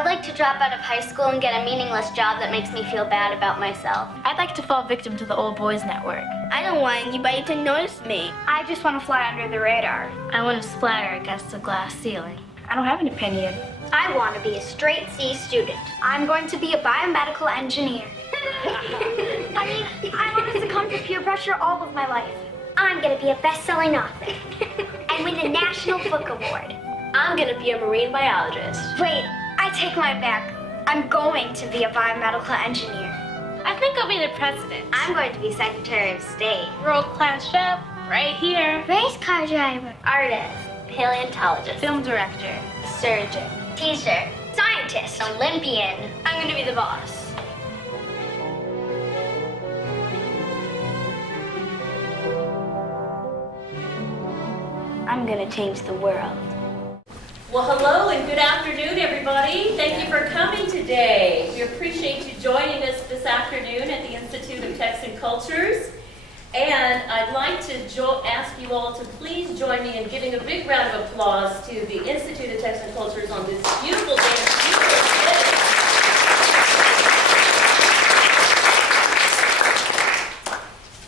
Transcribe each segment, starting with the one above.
I'd like to drop out of high school and get a meaningless job that makes me feel bad about myself. I'd like to fall victim to the old boys network. I don't want anybody to notice me. I just want to fly under the radar. I want to splatter against the glass ceiling. I don't have an opinion. I want to be a straight C student. I'm going to be a biomedical engineer. I want to succumb to peer pressure all of my life. I'm going to be a best-selling author and win the National Book Award. I'm going to be a marine biologist. Wait, I take mine back. I'm going to be a biomedical engineer. I think I'll be the president. I'm going to be Secretary of State. World-class chef, right here. Race car driver. Artist. Paleontologist. Film director. Surgeon. Teacher. Scientist. Olympian. I'm going to be the boss. I'm going to change the world. Well, hello and good afternoon, everybody. Thank you for coming today. We appreciate you joining us this afternoon at the Institute of Texan Cultures. And I'd like to ask you all to please join me in giving a big round of applause to the Institute of Texan Cultures on this beautiful day.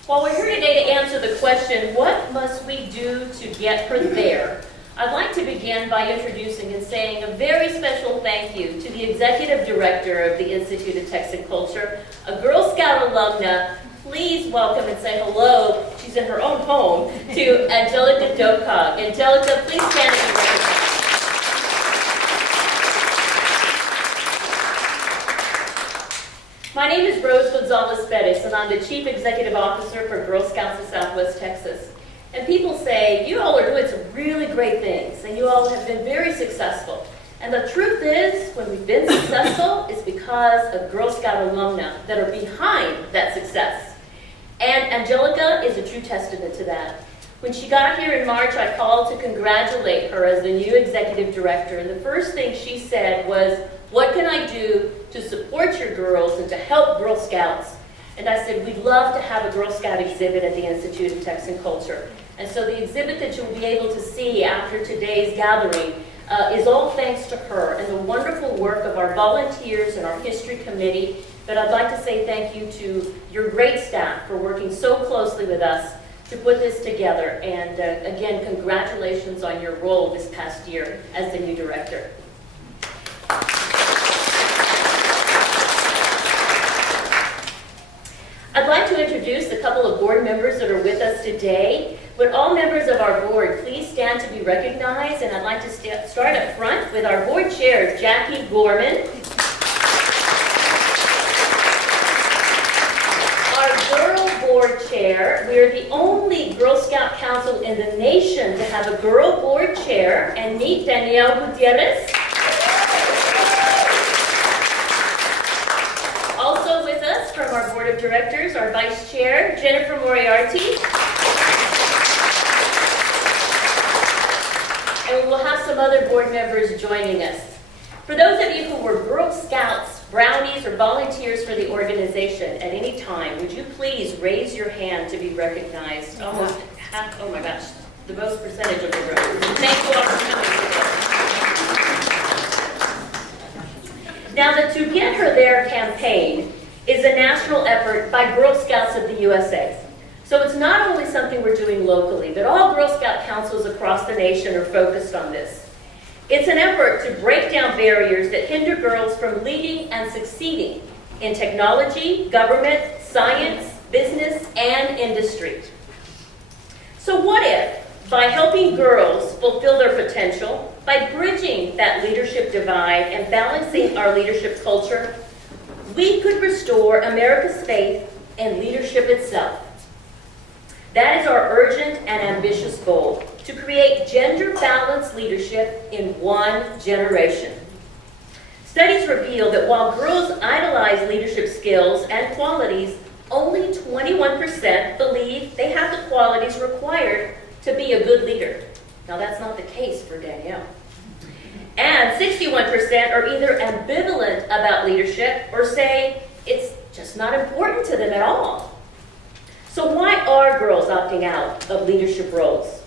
While we're here today to answer the question, what must we do to get her there? I'd like to begin by introducing and saying a very special thank you to the Executive Director of the Institute of Texan Culture, a Girl Scout alumna. Please welcome and say hello, she's in her own home, to Angelica Dokog. Angelica, please stand and be recognized. My name is Rose Gonzalez-Bettis, and I'm the Chief Executive Officer for Girl Scouts of Southwest Texas. And people say, you all are doing some really great things, and you all have been very successful. And the truth is, when we've been successful, it's because of Girl Scout alumna that are behind that success. And Angelica is a true testament to that. When she got here in March, I called to congratulate her as the new executive director. And the first thing she said was, what can I do to support your girls and to help Girl Scouts? And I said, we'd love to have a Girl Scout exhibit at the Institute of Texan Culture. And so the exhibit that you'll be able to see after today's gathering is all thanks to her and the wonderful work of our volunteers and our history committee. But I'd like to say thank you to your great staff for working so closely with us to put this together. And again, congratulations on your role this past year as the new director. I'd like to introduce a couple of board members that are with us today. Would all members of our board please stand to be recognized? And I'd like to start up front with our board chair, Jackie Gorman. Our girl board chair, we are the only Girl Scout Council in the nation to have a girl board chair. And meet Danielle Gutierrez. Also with us from our board of directors, our vice chair, Jennifer Moriarty. And we'll have some other board members joining us. For those of you who were Girl Scouts, brownies, or volunteers for the organization at any time, would you please raise your hand to be recognized? Almost half, oh my gosh, the most percentage of the room. Thank you all for coming. Now, the To Get Her There campaign is a national effort by Girl Scouts of the USA. So it's not only something we're doing locally, but all Girl Scout councils across the nation are focused on this. It's an effort to break down barriers that hinder girls from leading and succeeding in technology, government, science, business, and industry. So what if, by helping girls fulfill their potential, by bridging that leadership divide and balancing our leadership culture, we could restore America's faith in leadership itself? That is our urgent and ambitious goal, to create gender-balanced leadership in one generation. Studies reveal that while girls idolize leadership skills and qualities, only 21% believe they have the qualities required to be a good leader. Now, that's not the case for Danielle. And 61% are either ambivalent about leadership or say it's just not important to them at all. So why are girls opting out of leadership roles?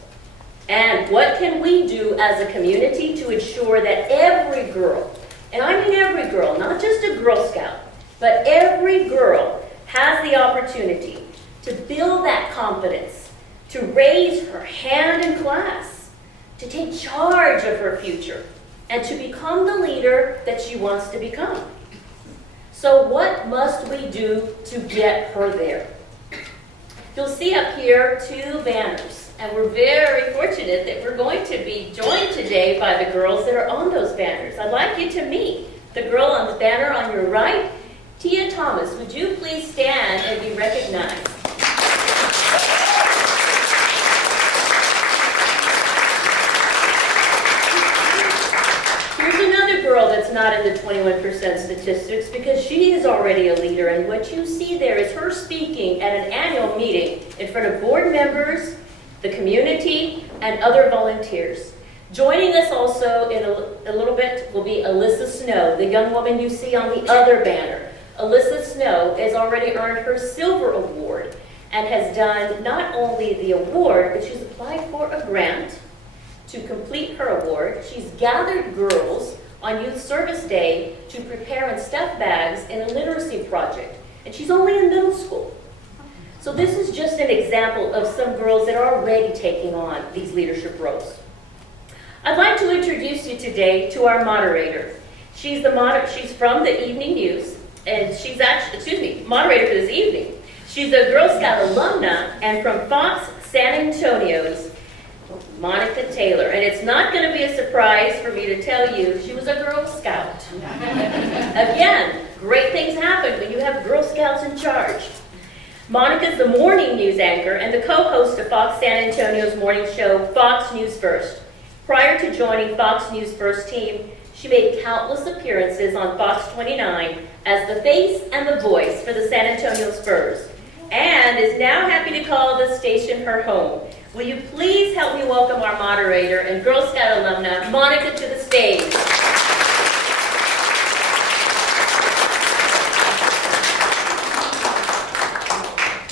And what can we do as a community to ensure that every girl and I mean every girl, not just a Girl Scout, but every girl has the opportunity to build that confidence, to raise her hand in class, to take charge of her future, and to become the leader that she wants to become. So what must we do to get her there? You'll see up here 2 banners, and we're very fortunate that we're going to be joined today by the girls that are on those banners. I'd like you to meet the girl on the banner on your right, Tia Thomas. Would you please stand and be recognized? Here's another girl that's not in the 21% statistics because she is already a leader, and what you see there is her speaking at an annual meeting in front of board members, the community, and other volunteers. Joining us also in a little bit will be Alyssa Snow, the young woman you see on the other banner. Alyssa Snow has already earned her Silver Award and has done not only the award, but she's applied for a grant to complete her award. She's gathered girls on Youth Service Day to prepare and stuff bags in a literacy project, and she's only in middle school. So this is just an example of some girls that are already taking on these leadership roles. I'd like to introduce you today to our moderator. She's from the Evening News, and she's actually, moderator for this evening. She's a Girl Scout alumna, and from Fox San Antonio's Monica Taylor. And it's not going to be a surprise for me to tell you she was a Girl Scout. Again, great things happen when you have Girl Scouts in charge. Monica's the morning news anchor and the co-host of Fox San Antonio's morning show, Fox News First. Prior to joining Fox News First team, she made countless appearances on Fox 29 as the face and the voice for the San Antonio Spurs, and is now happy to call the station her home. Will you please help me welcome our moderator and Girl Scout alumna, Monica, to the stage.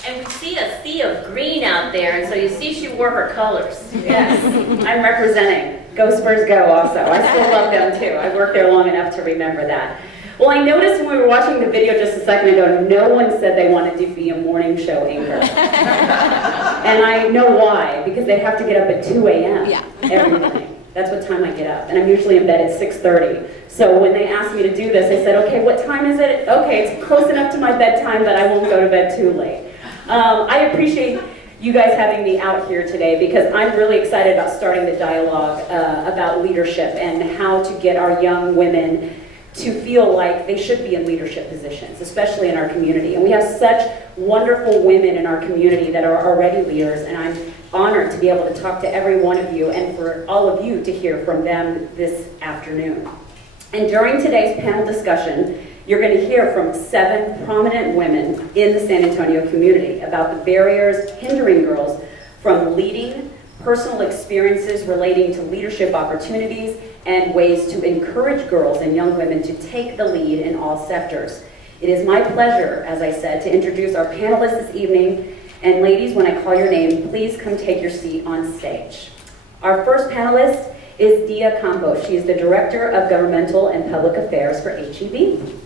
And we see a sea of green out there, and so you see she wore her colors. Yes, I'm representing. Go Spurs Go also. I still love them too. I worked there long enough to remember that. Well, I noticed when we were watching the video just a second ago, no one said they wanted to be a morning show anchor. And I know why, because they have to get up at 2 a.m. every morning. That's what time I get up, and I'm usually in bed at 6:30. So when they asked me to do this, I said, okay, what time is it? Okay, it's close enough to my bedtime, but I won't go to bed too late. I appreciate you guys having me out here today because I'm really excited about starting the dialogue about leadership and how to get our young women to feel like they should be in leadership positions, especially in our community. And we have such wonderful women in our community that are already leaders, and I'm honored to be able to talk to every one of you and for all of you to hear from them this afternoon. And during today's panel discussion, you're going to hear from 7 prominent women in the San Antonio community about the barriers hindering girls from leading, personal experiences relating to leadership opportunities, and ways to encourage girls and young women to take the lead in all sectors. It is my pleasure, as I said, to introduce our panelists this evening. And ladies, when I call your name, please come take your seat on stage. Our first panelist is Dia Campos. She is the Director of Governmental and Public Affairs for HEB.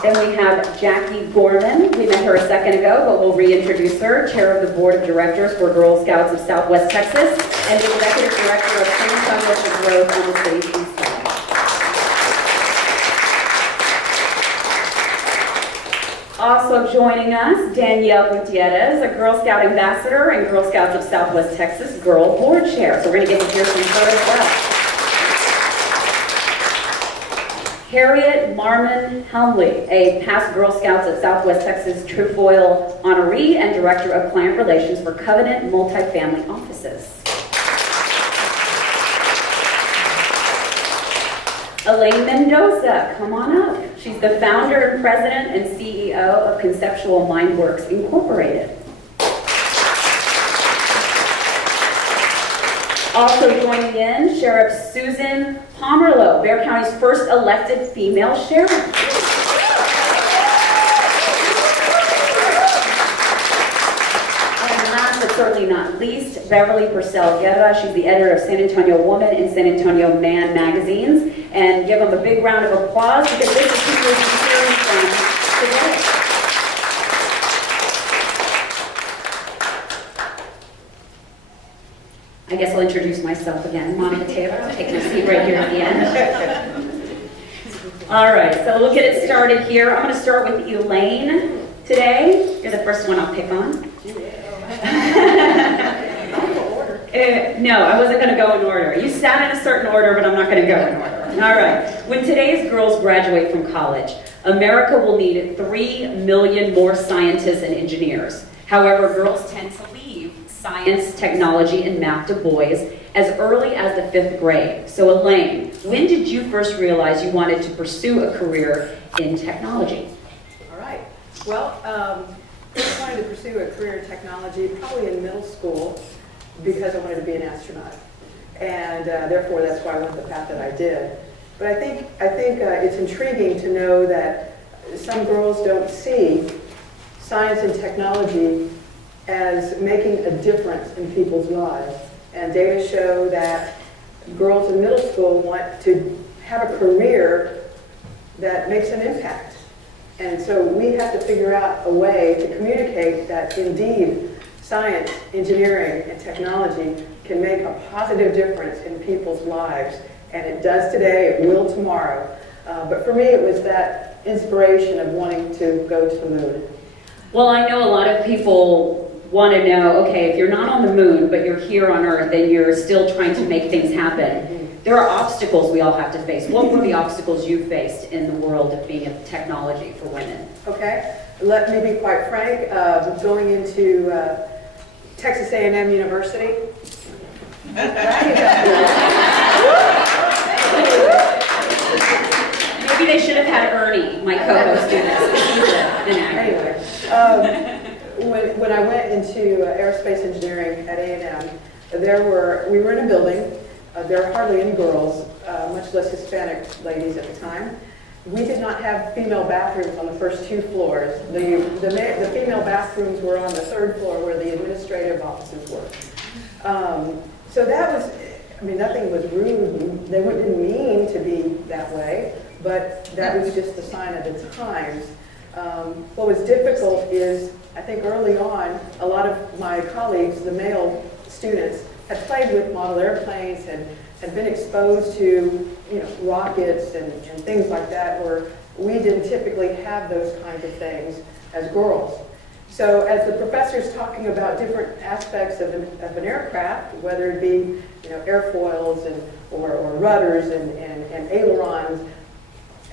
Then we have Jackie Gorman. We met her a second ago, but we'll reintroduce her. Chair of the Board of Directors for Girl Scouts of Southwest Texas and the Executive Director of Training Foundation Growth on the State East Side. Also joining us, Danielle Gutierrez, a Girl Scout Ambassador and Girl Scouts of Southwest Texas Girl Board Chair. So we're going to get to hear from her as well. Harriet Marmon Helmley, a past Girl Scouts of Southwest Texas Trefoil honoree and Director of Client Relations for Covenant Multifamily Offices. Elaine Mendoza, come on up. She's the founder and president and CEO of Conceptual MindWorks Incorporated. Also joining in, Sheriff Susan Pamerleau, Bexar County's first elected female sheriff. And last but certainly not least, Beverly Purcell-Guerra. She's the editor of San Antonio Woman and San Antonio Man magazines. And give them a big round of applause because this is who we'll be hearing from today. I guess I'll introduce myself again. Monica Taylor. I'll take my seat right here at the end. All right, so we'll get it started here. I'm going to start with Elaine today. You're the first one I'll pick on. No, I wasn't going to go in order. You sat in a certain order, but I'm not going to go in order. All right. When today's girls graduate from college, America will need 3 million more scientists and engineers. However, girls tend to leave science, technology, and math to boys as early as the 5th grade. So Elaine, when did you first realize you wanted to pursue a career in technology? All right. Well, I wanted to pursue a career in technology probably in middle school because I wanted to be an astronaut. And therefore, that's why I went the path that I did. But I think it's intriguing to know that some girls don't see science and technology as making a difference in people's lives. And data show that girls in middle school want to have a career that makes an impact. And so we have to figure out a way to communicate that indeed science, engineering, and technology can make a positive difference in people's lives. And it does today, it will tomorrow. But for me, it was that inspiration of wanting to go to the moon. Well, I know a lot of people want to know, okay, if you're not on the moon, but you're here on Earth, and you're still trying to make things happen, there are obstacles we all have to face. What were the obstacles you faced in the world of being a technology for women? Okay, let me be quite frank. Going into Texas A&M University. Maybe they should have had Ernie, my co-host, do this. Anyway, when I went into aerospace engineering at A&M, we were in a building. There were hardly any girls, much less Hispanic ladies at the time. We did not have female bathrooms on the first 2 floors. The female bathrooms were on the 3rd floor where the administrative offices were. So that was, I mean, nothing was rude. They didn't mean to be that way, but that was just the sign of the times. What was difficult is, I think early on, a lot of my colleagues, the male students, had played with model airplanes, had been exposed to, rockets and things like that, where we didn't typically have those kinds of things as girls. So as the professor's talking about different aspects of an aircraft, whether it be, airfoils or rudders and ailerons,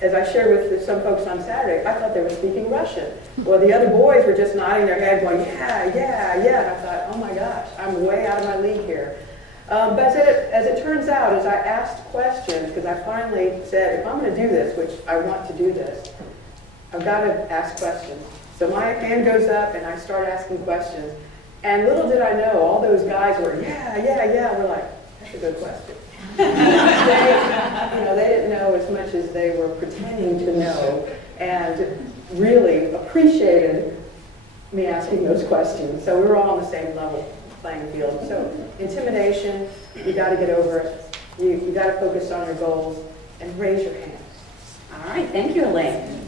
as I shared with some folks on Saturday, I thought they were speaking Russian. Well, the other boys were just nodding their head going, yeah, yeah, yeah. And I thought, oh my gosh, I'm way out of my league here. But as it turns out, as I asked questions, because I finally said, if I'm going to do this, which I want to do this, I've got to ask questions. So my hand goes up and I start asking questions. And little did I know, all those guys were, yeah, yeah, yeah. We're like, that's a good question. They didn't know as much as they were pretending to know, and really appreciated me asking those questions. So we were all on the same level playing field. So intimidation, you got to get over it. You got to focus on your goals and raise your hand. All right, thank you, Elaine.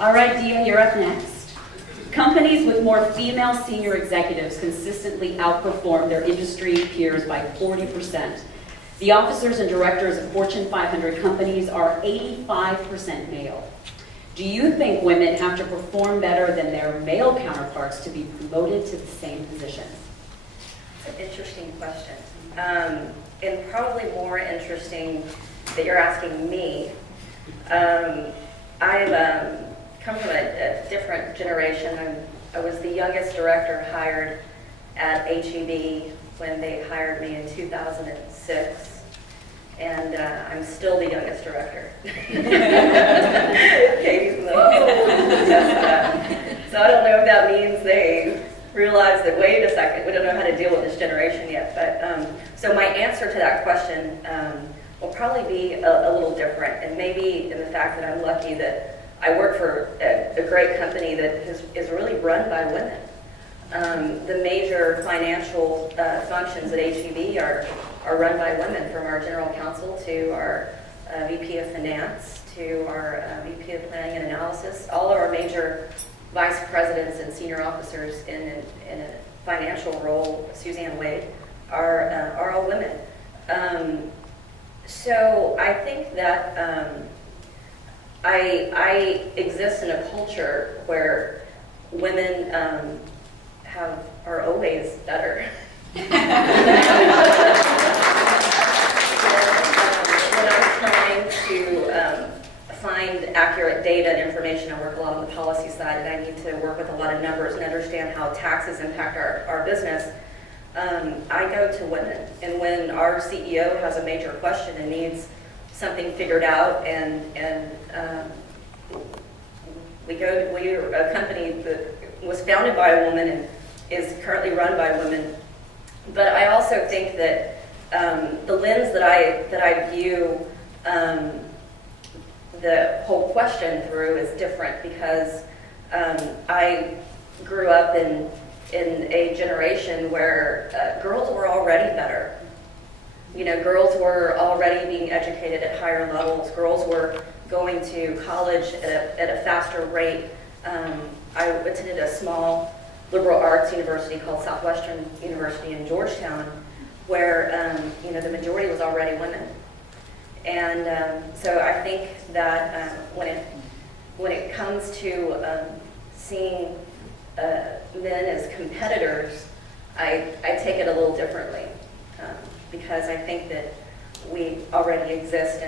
All right, Dia, you're up next. Companies with more female senior executives consistently outperform their industry peers by 40%. The officers and directors of Fortune 500 companies are 85% male. Do you think women have to perform better than their male counterparts to be promoted to the same positions? That's an interesting question. And probably more interesting that you're asking me. I've come from a different generation. I was the youngest director hired at HEB when they hired me in 2006. And I'm still the youngest director. Katie's so I don't know if that means they realize that, wait a second, we don't know how to deal with this generation yet. But so my answer to that question will probably be a little different, and maybe in the fact that I'm lucky that I work for a great company that is really run by women. The major financial functions at HEB are run by women, from our general counsel to our VP of Finance to our VP of Planning and Analysis. All of our major vice presidents and senior officers in a financial role, Suzanne Wade, are all women. So I think that I exist in a culture where women are always better. When I'm trying to find accurate data and information, I work a lot on the policy side, and I need to work with a lot of numbers and understand how taxes impact our business. I go to women, and when our CEO has a major question and needs something figured out, and we're a company that was founded by a woman and is currently run by women. But I also think that the lens that I view the whole question through is different, because I grew up in a generation where girls were already better. You know, girls were already being educated at higher levels. Girls were going to college at a faster rate. I attended a small liberal arts university called Southwestern University in Georgetown, where the majority was already women. And so I think that when it comes to seeing men as competitors, I take it a little differently, because I think that we already exist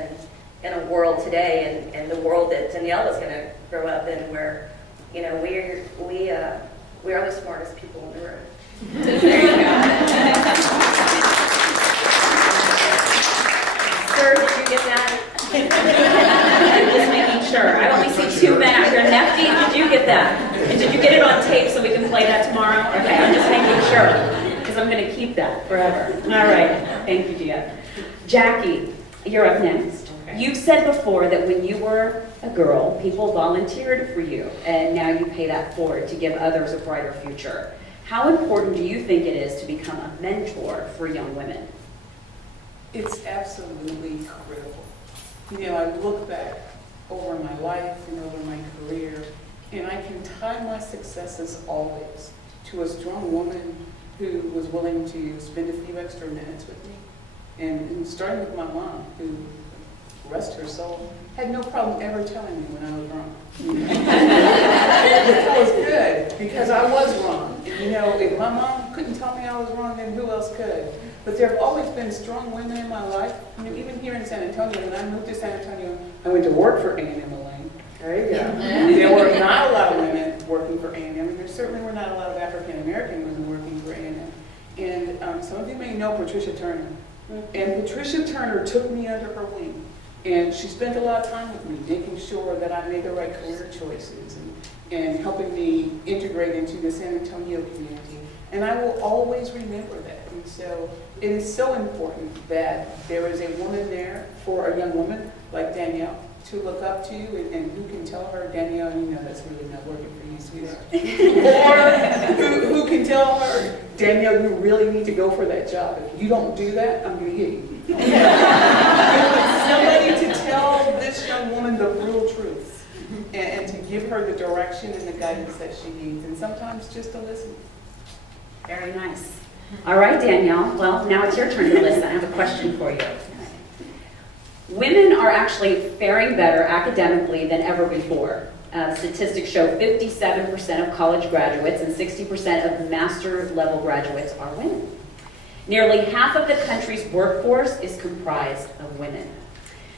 in a world today, and the world that Danielle is going to grow up in, where we are the smartest people in the room. There you go. Sir, did you get that? I'm just making sure. I only see two back there. Nefty, did you get that? And did you get it on tape so we can play that tomorrow? Okay, I'm just making sure, because I'm going to keep that forever. All right. Thank you, Gia. Jackie, you're up next. Okay. You've said before that when you were a girl, people volunteered for you, and now you pay that forward to give others a brighter future. How important do you think it is to become a mentor for young women? It's absolutely critical. I look back over my life and over my career, and I can tie my successes always to a strong woman who was willing to spend a few extra minutes with me. And starting with my mom, who, rest her soul, had no problem ever telling me when I was wrong. It was good, because I was wrong. If my mom couldn't tell me I was wrong, then who else could? But there have always been strong women in my life. Even here in San Antonio, when I moved to San Antonio, I went to work for A&M, Elaine. There you go. There were not a lot of women working for A&M, and there certainly were not a lot of African American women working for A&M. And some of you may know Patricia Turner. And Patricia Turner took me under her wing. And she spent a lot of time with me, making sure that I made the right career choices and helping me integrate into the San Antonio community. And I will always remember that. And so it is so important that there is a woman there for a young woman like Danielle to look up to, and who can tell her, Danielle, that's really not working for you, sweetheart. Or who can tell her, Danielle, you really need to go for that job. If you don't do that, I'm going to hit you. Somebody to tell this young woman the real truth, and to give her the direction and the guidance that she needs, and sometimes just to listen. Very nice. All right, Danielle. Well, now it's your turn to listen. I have a question for you. Women are actually faring better academically than ever before. Statistics show 57% of college graduates and 60% of master level graduates are women. Nearly half of the country's workforce is comprised of women.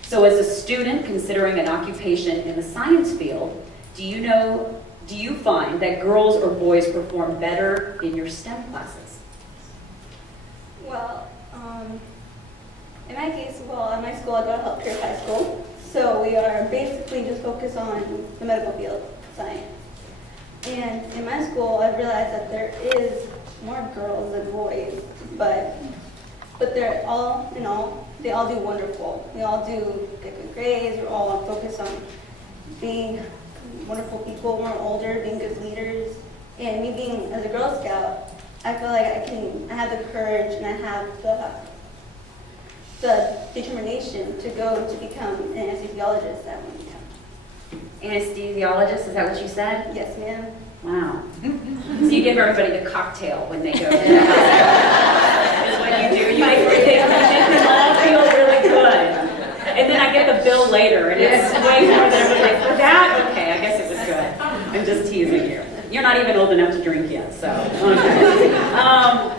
So as a student considering an occupation in the science field, do you find that girls or boys perform better in your STEM classes? Well, in my case, at my school, I go to Healthcare High School. So we are basically just focused on the medical field, science. And in my school, I've realized that there is more girls than boys, but they're all, they all do wonderful. They all do good grades. We're all focused on being wonderful people. We're older, being good leaders. And me being as a Girl Scout, I feel like I have the courage and I have the determination to go to become an anesthesiologist at one time. Anesthesiologist, is that what you said? Yes, ma'am. Wow. So you give everybody the cocktail when they go to the hospital. Is what you do. You make them all feel really good. And then I get the bill later, and it's way more than everyone's like, for that? Okay, I guess it was good. I'm just teasing you. You're not even old enough to drink yet, so. Okay.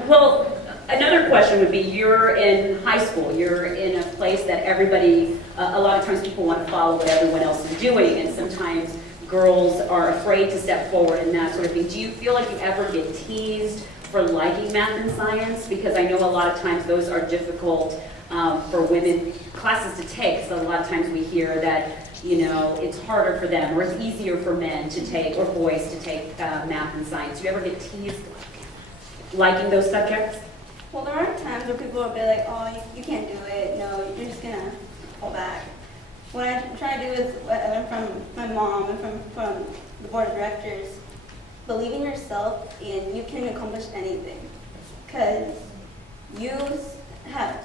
Well, another question would be, you're in high school. You're in a place that everybody, a lot of times people want to follow what everyone else is doing, and sometimes girls are afraid to step forward and that sort of thing. Do you feel like you ever get teased for liking math and science? Because I know a lot of times those are difficult for women classes to take. So a lot of times we hear that, you know, it's harder for them, or it's easier for men to take, or boys to take math and science. Do you ever get teased liking those subjects? Well, there are times where people will be like, oh, you can't do it. No, you're just gonna fall back. What I try to do is what I learned from my mom and from the board of directors. Believe in yourself and you can accomplish anything. Because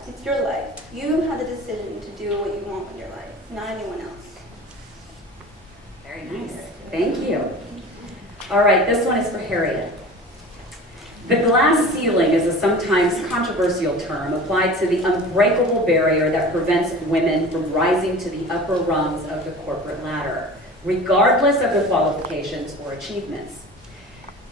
it's your life. You have the decision to do what you want with your life, not anyone else. Very nice. Thank you. All right, this one is for Harriet. The glass ceiling is a sometimes controversial term applied to the unbreakable barrier that prevents women from rising to the upper rungs of the corporate ladder, regardless of their qualifications or achievements.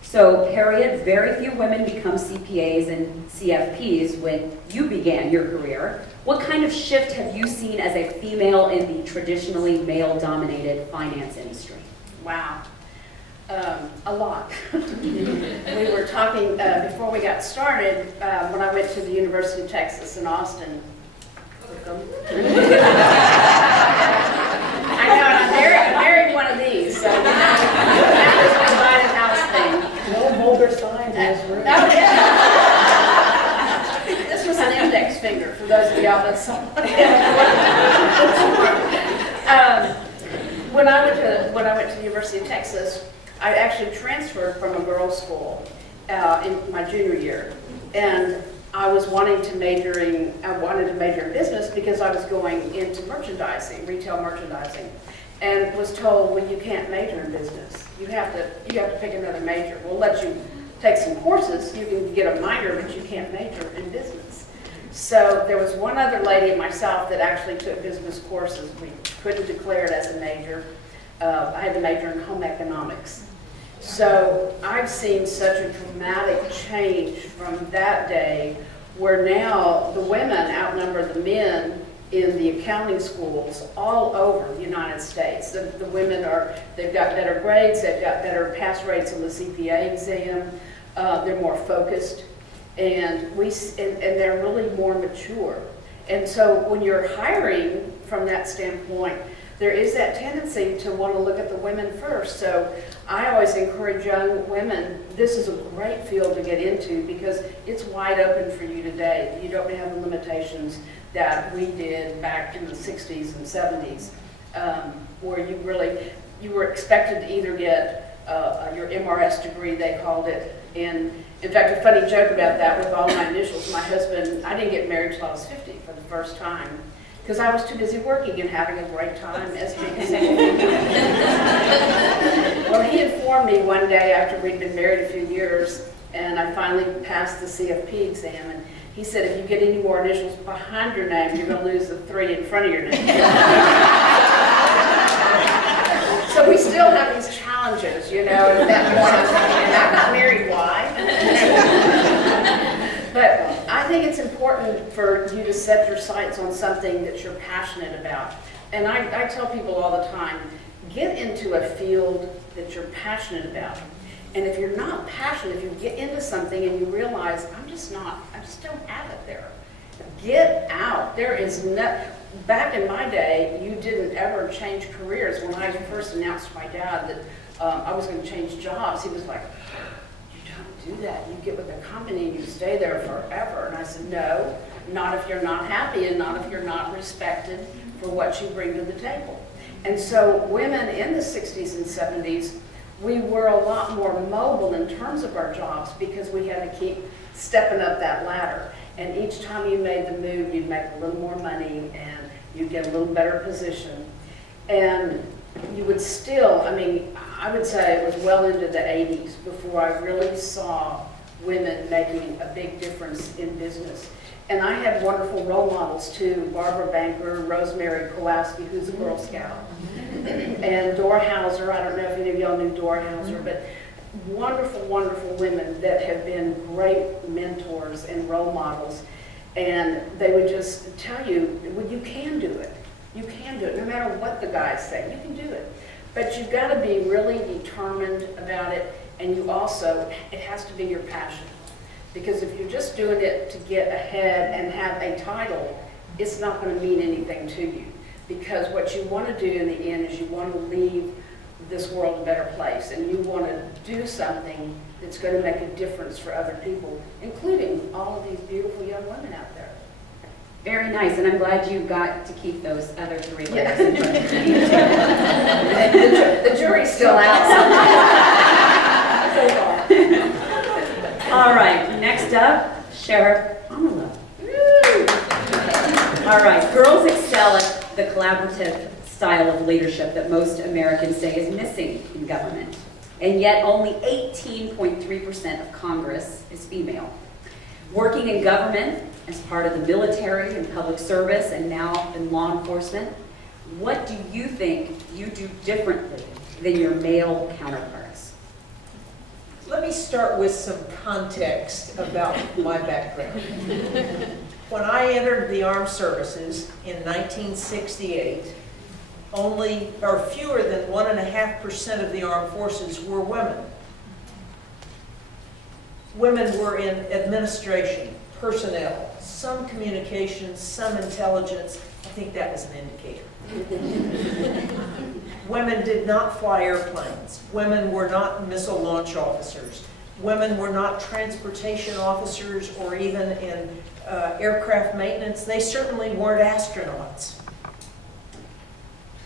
So, Harriet, very few women become CPAs and CFPs when you began your career. What kind of shift have you seen as a female in the traditionally male-dominated finance industry? Wow. A lot. We were talking before we got started when I went to the University of Texas in Austin. I know, and I married one of these, so you know, that was my divided house thing. No bolder signs in this room. Oh, yeah. This was an index finger for those of y'all that saw it. When I went to the University of Texas, I actually transferred from a girls' school in my junior year, and I wanted to major in business because I was going into merchandising, retail merchandising, and was told, well, you can't major in business. You have to pick another major. We'll let you take some courses. You can get a minor, but you can't major in business. So there was one other lady and myself that actually took business courses. We couldn't declare it as a major. I had to major in home economics. So I've seen such a dramatic change from that day, where now the women outnumber the men in the accounting schools all over the United States. The women they've got better grades, they've got better pass rates on the CPA exam, they're more focused, and they're really more mature. And so when you're hiring from that standpoint, there is that tendency to want to look at the women first. So I always encourage young women, this is a great field to get into because it's wide open for you today. You don't have the limitations that we did back in the 60s and 70s, where you were expected to either get your MRS degree, they called it. And in fact, a funny joke about that with all my initials, my husband, I didn't get married till I was 50 for the first time, because I was too busy working and having a great time as being single. Well, he informed me one day after we'd been married a few years, and I finally passed the CFP exam, and he said, if you get any more initials behind your name, you're going to lose the 3 in front of your name. So we still have these challenges, you know, at that point, and I'm not married, why? But I think it's important for you to set your sights on something that you're passionate about. And I tell people all the time, get into a field that you're passionate about. And if you're not passionate, if you get into something and you realize, I just don't have it there, get out. There is back in my day, you didn't ever change careers. When I first announced to my dad that I was going to change jobs, he was like, do that. You get with a company and you stay there forever. And I said, no, not if you're not happy and not if you're not respected for what you bring to the table. And so women in the 60s and 70s, we were a lot more mobile in terms of our jobs because we had to keep stepping up that ladder. And each time you made the move, you'd make a little more money and you'd get a little better position. And you would still, I mean, I would say it was well into the 80s before I really saw women making a big difference in business. And I had wonderful role models too, Barbara Banker, Rosemary Kowalski, who's a Girl Scout, and Dora Hauser. I don't know if any of y'all knew Dora Hauser, but wonderful, wonderful women that have been great mentors and role models. And they would just tell you, well, you can do it. You can do it, no matter what the guys say, you can do it. But you've got to be really determined about it, and you also, it has to be your passion. Because if you're just doing it to get ahead and have a title, it's not going to mean anything to you. Because what you want to do in the end is you want to leave this world a better place, and you want to do something that's going to make a difference for other people, including all of these beautiful young women out there. Very nice, and I'm glad you got to keep those other 3 letters. The jury's still out. So far. All right, next up, Sheriff Pamerleau. All right, girls excel at the collaborative style of leadership that most Americans say is missing in government. And yet only 18.3% of Congress is female. Working in government as part of the military and public service and now in law enforcement, what do you think you do differently than your male counterparts? Let me start with some context about my background. When I entered the armed services in 1968, fewer than 1.5% of the armed forces were women. Women were in administration, personnel, some communications, some intelligence. I think that was an indicator. Women did not fly airplanes. Women were not missile launch officers. Women were not transportation officers or even in aircraft maintenance. They certainly weren't astronauts.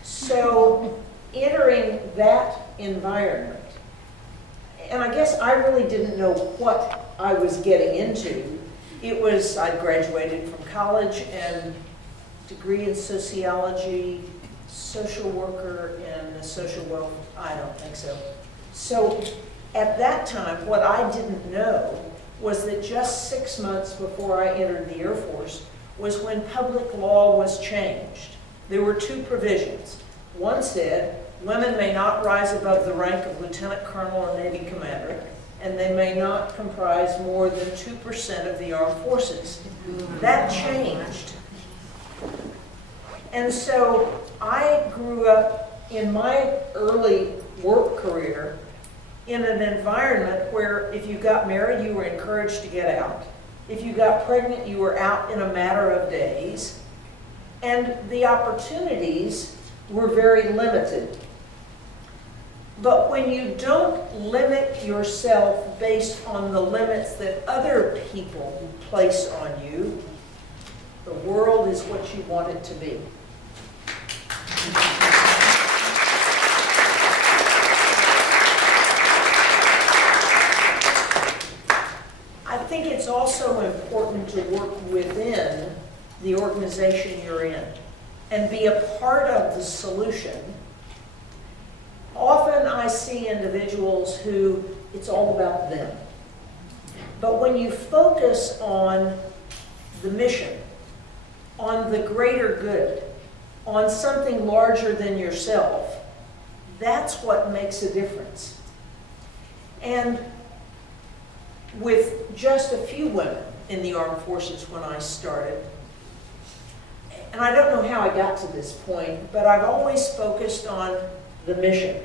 So entering that environment, and I guess I really didn't know what I was getting into. I'd graduated from college and degree in sociology, social worker, and social welfare. I don't think so. So at that time, what I didn't know was that just 6 months before I entered the Air Force was when public law was changed. There were 2 provisions. One said, women may not rise above the rank of lieutenant colonel or Navy commander, and they may not comprise more than 2% of the armed forces. That changed. And so I grew up in my early work career in an environment where if you got married, you were encouraged to get out. If you got pregnant, you were out in a matter of days. And the opportunities were very limited. But when you don't limit yourself based on the limits that other people place on you, the world is what you want it to be. I think it's also important to work within the organization you're in and be a part of the solution. Often I see individuals who it's all about them. But when you focus on the mission, on the greater good, on something larger than yourself, that's what makes a difference. And with just a few women in the armed forces when I started, and I don't know how I got to this point, but I've always focused on the mission.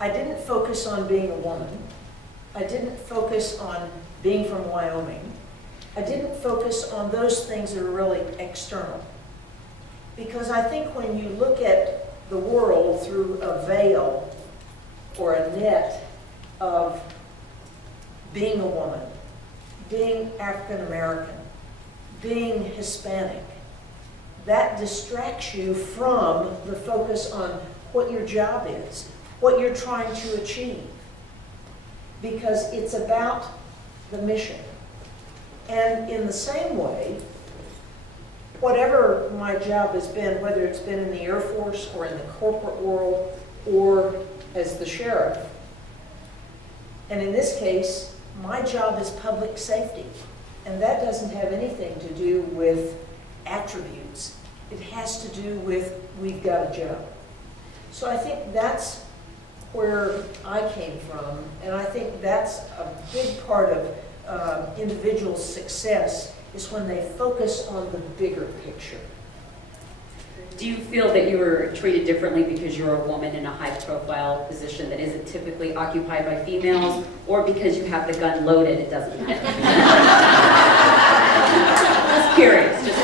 I didn't focus on being a woman. I didn't focus on being from Wyoming. I didn't focus on those things that are really external. Because I think when you look at the world through a veil or a net of being a woman, being African American, being Hispanic, that distracts you from the focus on what your job is, what you're trying to achieve. because it's about the mission. And in the same way, whatever my job has been, whether it's been in the Air Force or in the corporate world or as the sheriff, and in this case, my job is public safety. And that doesn't have anything to do with attributes. It has to do with we've got a job. So I think that's where I came from, and I think that's a big part of individual success is when they focus on the bigger picture. Do you feel that you were treated differently because you're a woman in a high-profile position that isn't typically occupied by females, or because you have the gun loaded, it doesn't matter? Just curious. Just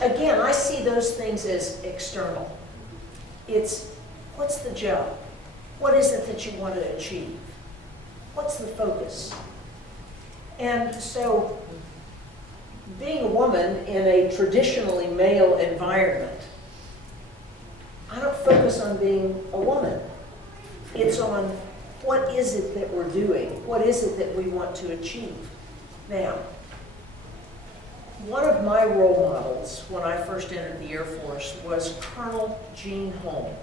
Again, I see those things as external. It's, what's the job? What is it that you want to achieve? What's the focus? And so, being a woman in a traditionally male environment, I don't focus on being a woman. It's on what is it that we're doing? What is it that we want to achieve? Now, one of my role models when I first entered the Air Force was Colonel Jean Holm.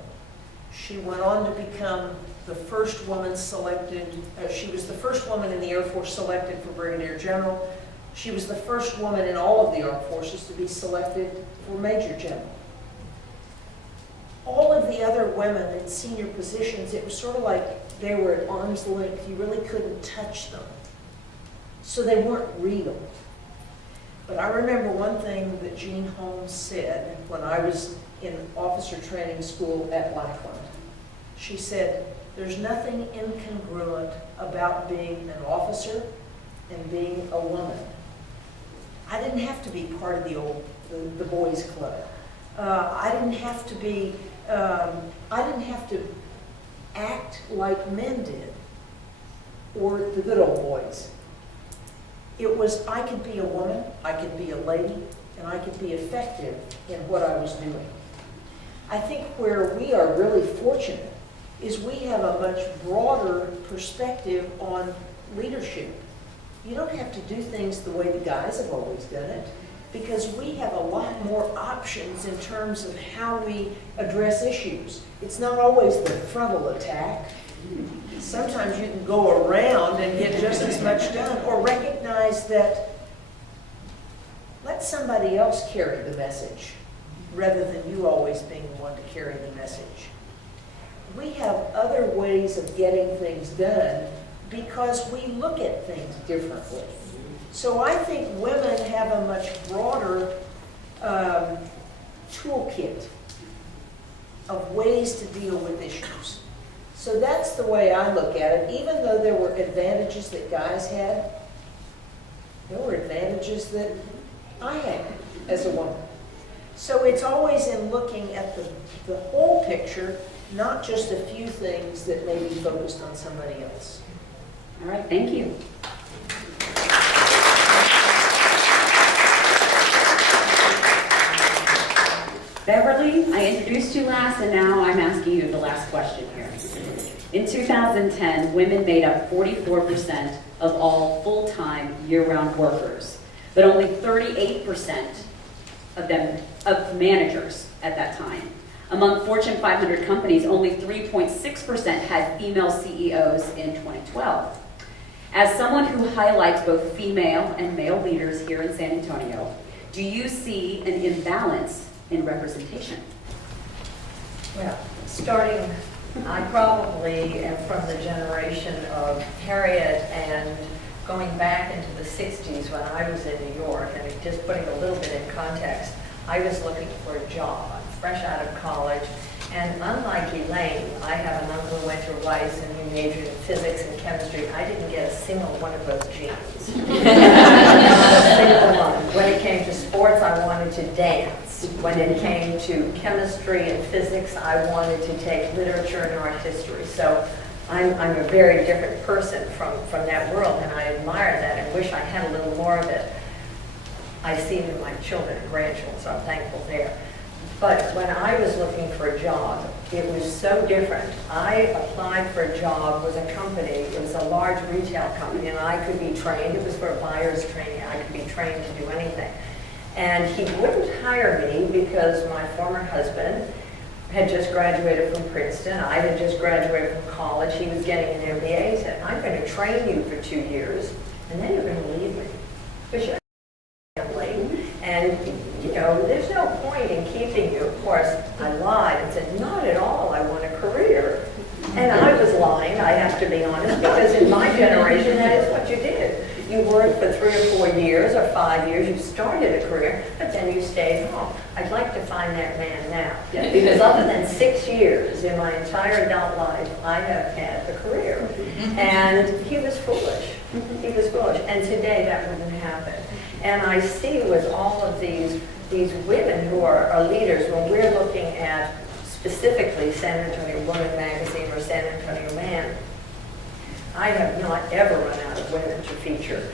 She went on to become the first woman selected, she was the first woman in the Air Force selected for Brigadier General. She was the first woman in all of the armed forces to be selected for Major General. All of the other women in senior positions, it was sort of like they were at arm's length. You really couldn't touch them. So they weren't real. But I remember one thing that Jean Holmes said when I was in officer training school at Lackland. She said, there's nothing incongruent about being an officer and being a woman. I didn't have to be part of the boys club. I didn't have to act like men did, or the good old boys. It was, I could be a woman, I could be a lady, and I could be effective in what I was doing. I think where we are really fortunate is we have a much broader perspective on leadership. You don't have to do things the way the guys have always done it, because we have a lot more options in terms of how we address issues. It's not always the frontal attack. Sometimes you can go around and get just as much done, or recognize that let somebody else carry the message rather than you always being the one to carry the message. We have other ways of getting things done because we look at things differently. So I think women have a much broader toolkit of ways to deal with issues. So that's the way I look at it. Even though there were advantages that guys had, there were advantages that I had as a woman. So it's always in looking at the whole picture, not just a few things that may be focused on somebody else. All right, thank you. Beverly, I introduced you last, and now I'm asking you the last question here. In 2010, women made up 44% of all full-time year-round workers, but only 38% of managers at that time. Among Fortune 500 companies, only 3.6% had female CEOs in 2012. As someone who highlights both female and male leaders here in San Antonio, do you see an imbalance in representation? Well, starting, I probably am from the generation of Harriet, and going back into the 60s when I was in New York, and just putting a little bit in context, I was looking for a job. I'm fresh out of college, and unlike Elaine, I have an uncle who went to Rice and who majored in physics and chemistry. I didn't get a single one of those genes. Not a single one. When it came to sports, I wanted to dance. When it came to chemistry and physics, I wanted to take literature and art history. So I'm a very different person from that world, and I admire that and wish I had a little more of it. I see it in my children and grandchildren, so I'm thankful there. But when I was looking for a job, it was so different. I applied for a job with a company, it was a large retail company, and I could be trained, it was for a buyer's training, I could be trained to do anything. And he wouldn't hire me because my former husband had just graduated from Princeton, I had just graduated from college, he was getting an MBA. He said, I'm going to train you for 2 years, and then you're going to leave me. But you're family, and you know, there's no point in keeping you. Of course, I lied and said, not at all, I want a career. And I was lying, I have to be honest, because in my generation, that is what you did. You worked for 3 or 4 years or 5 years, you started a career, but then you stayed home. I'd like to find that man now, because other than 6 years in my entire adult life, I have had a career. And he was foolish. He was foolish. And today that wouldn't happen. And I see with all of these women who are leaders, when we're looking at specifically San Antonio Woman Magazine or San Antonio Man, I have not ever run out of women to feature,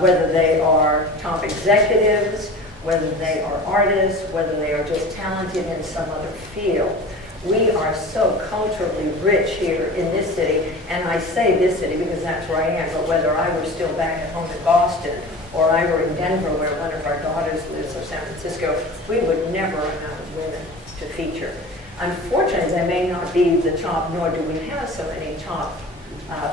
whether they are top executives, whether they are artists, whether they are just talented in some other field. We are so culturally rich here in this city, and I say this city because that's where I am, but whether I were still back at home in Boston or I were in Denver where one of our daughters lives, or San Francisco, we would never run out of women to feature. Unfortunately, they may not be the top, nor do we have so many top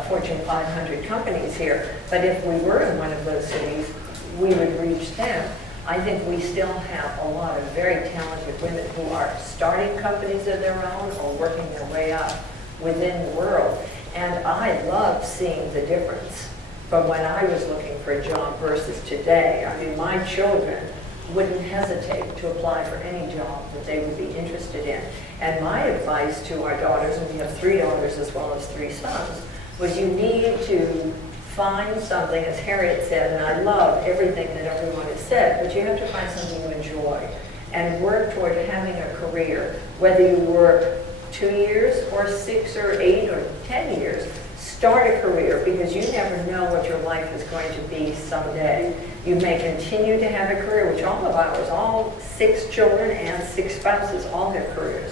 Fortune 500 companies here, but if we were in one of those cities, we would reach them. I think we still have a lot of very talented women who are starting companies of their own or working their way up within the world. And I love seeing the difference from when I was looking for a job versus today. I mean, my children wouldn't hesitate to apply for any job that they would be interested in. And my advice to our daughters, and we have 3 daughters as well as 3 sons, was you need to find something, as Harriet said, and I love everything that everyone has said, but you have to find something you enjoy and work toward having a career, whether you work 2 years or 6 or 8 or 10 years. Start a career, because you never know what your life is going to be someday. You may continue to have a career, which all of ours, all 6 children and 6 spouses, all have careers.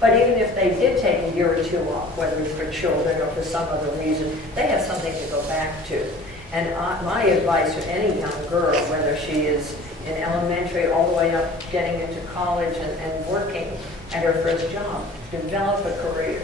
But even if they did take a year or 2 off, whether it's for children or for some other reason, they have something to go back to. And my advice to any young girl, whether she is in elementary all the way up, getting into college and working at her first job, develop a career.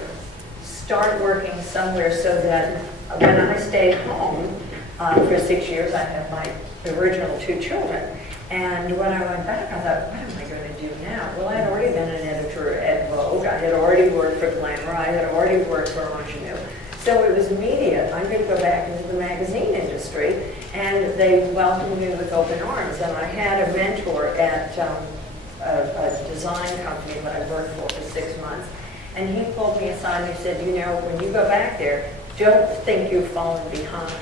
Start working somewhere so that when I stayed home for 6 years, I had my original 2 children. And when I went back, I thought, what am I going to do now? Well, I had already been an editor at Vogue. I had already worked for Glamour. I had already worked for Ingenue. So it was immediate. I'm going to go back into the magazine industry. And they welcomed me with open arms. And I had a mentor at a design company that I worked for 6 months. And he pulled me aside and he said, you know, when you go back there, don't think you've fallen behind.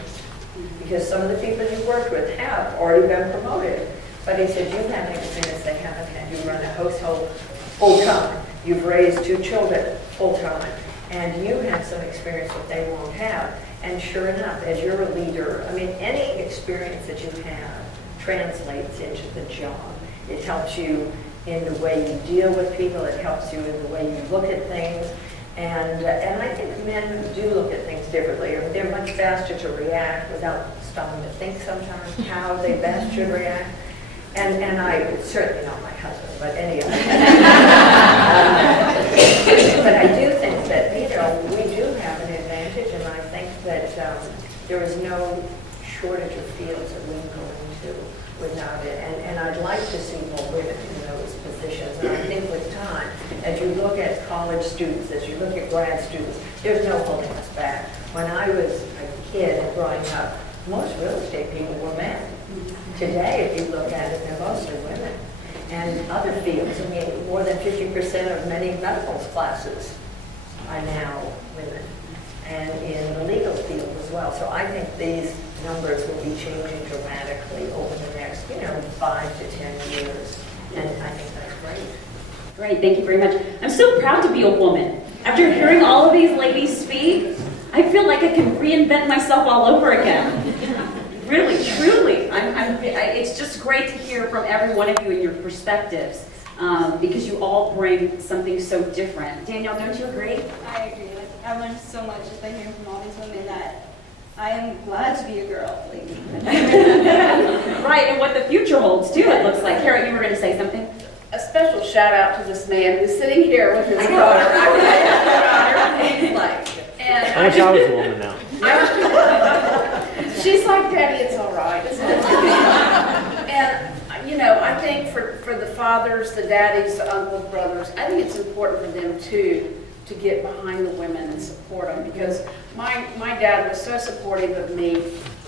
Because some of the people you worked with have already been promoted. But he said, you have an experience they haven't had. You run a household full-time. You've raised 2 children full-time. And you have some experience that they won't have. And sure enough, as you're a leader, I mean, any experience that you have translates into the job. It helps you in the way you deal with people. It helps you in the way you look at things. And I think men do look at things differently. I mean, they're much faster to react without stopping to think sometimes how they best should react. And I, certainly not my husband, but any other. But I do think that, you know, we do have an advantage, and I think that there is no shortage of fields that we can go into without it. And I'd like to see more women in those positions. And I think with time, as you look at college students, as you look at grad students, there's no holding us back. When I was a kid and growing up, most real estate people were men. Today, if you look at it, they're mostly women. And other fields, I mean, more than 50% of many medical classes are now women. And in the legal field as well. So I think these numbers will be changing dramatically over the next, 5 to 10 years. And I think that's great. Great, thank you very much. I'm so proud to be a woman. After hearing all of these ladies speak, I feel like I can reinvent myself all over again. Really, truly. It's just great to hear from every one of you and your perspectives. because you all bring something so different. Danielle, don't you agree? I agree. Like, I learned so much just by hearing from all these women that I am glad to be a girl. Like, Right, and what the future holds too, it looks like. Kara, you were going to say something? A special shout out to this man who's sitting here with his daughter. I mean, everything's like, and I wish I was a woman now. she's like, Daddy, it's all right. And, you know, I think for the fathers, the daddies, the uncles, brothers, I think it's important for them too to get behind the women and support them, because my dad was so supportive of me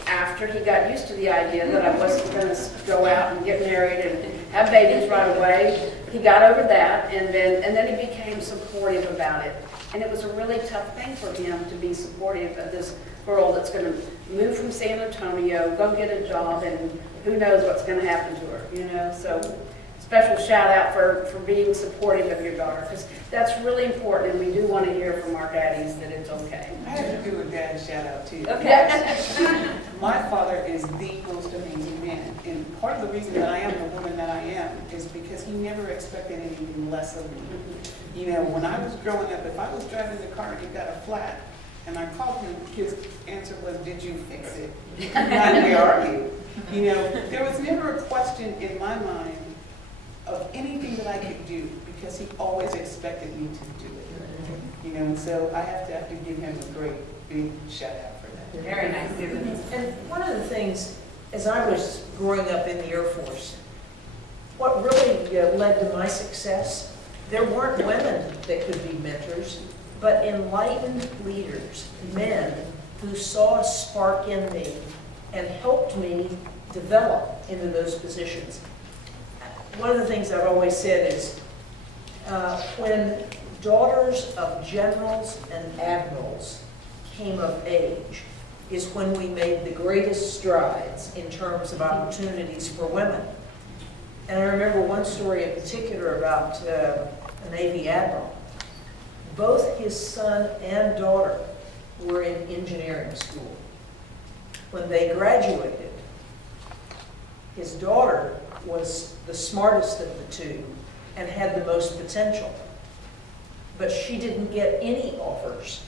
after he got used to the idea that I wasn't going to go out and get married and have babies right away. He got over that, and then he became supportive about it. And it was a really tough thing for him to be supportive of this girl that's going to move from San Antonio, go get a job, and who knows what's going to happen to her, you know? So special shout out for being supportive of your daughter, because that's really important, and we do want to hear from our daddies that it's okay. I have to do a dad shout out too. Okay. My father is the most amazing man, and part of the reason that I am the woman that I am is because he never expected anything less of me. You know, when I was growing up, if I was driving the car and it got a flat, and I called him, his answer was, "Did you fix it?" Not, "Where are you?" You know, there was never a question in my mind of anything that I could do, because he always expected me to do it. You know, and so I have to give him a great big shout out for that. Very nice. And one of the things, as I was growing up in the Air Force, what really led to my success, there weren't women that could be mentors, but enlightened leaders, men who saw a spark in me and helped me develop into those positions. One of the things I've always said is, when daughters of generals and admirals came of age, is when we made the greatest strides in terms of opportunities for women. And I remember one story in particular about a Navy admiral. Both his son and daughter were in engineering school. When they graduated, his daughter was the smartest of the two and had the most potential. But she didn't get any offers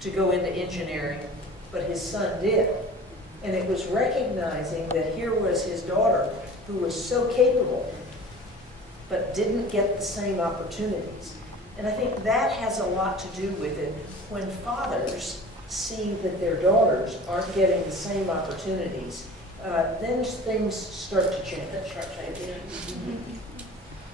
to go into engineering, but his son did. And it was recognizing that here was his daughter who was so capable, but didn't get the same opportunities. And I think that has a lot to do with it. When fathers see that their daughters aren't getting the same opportunities, then things start to change.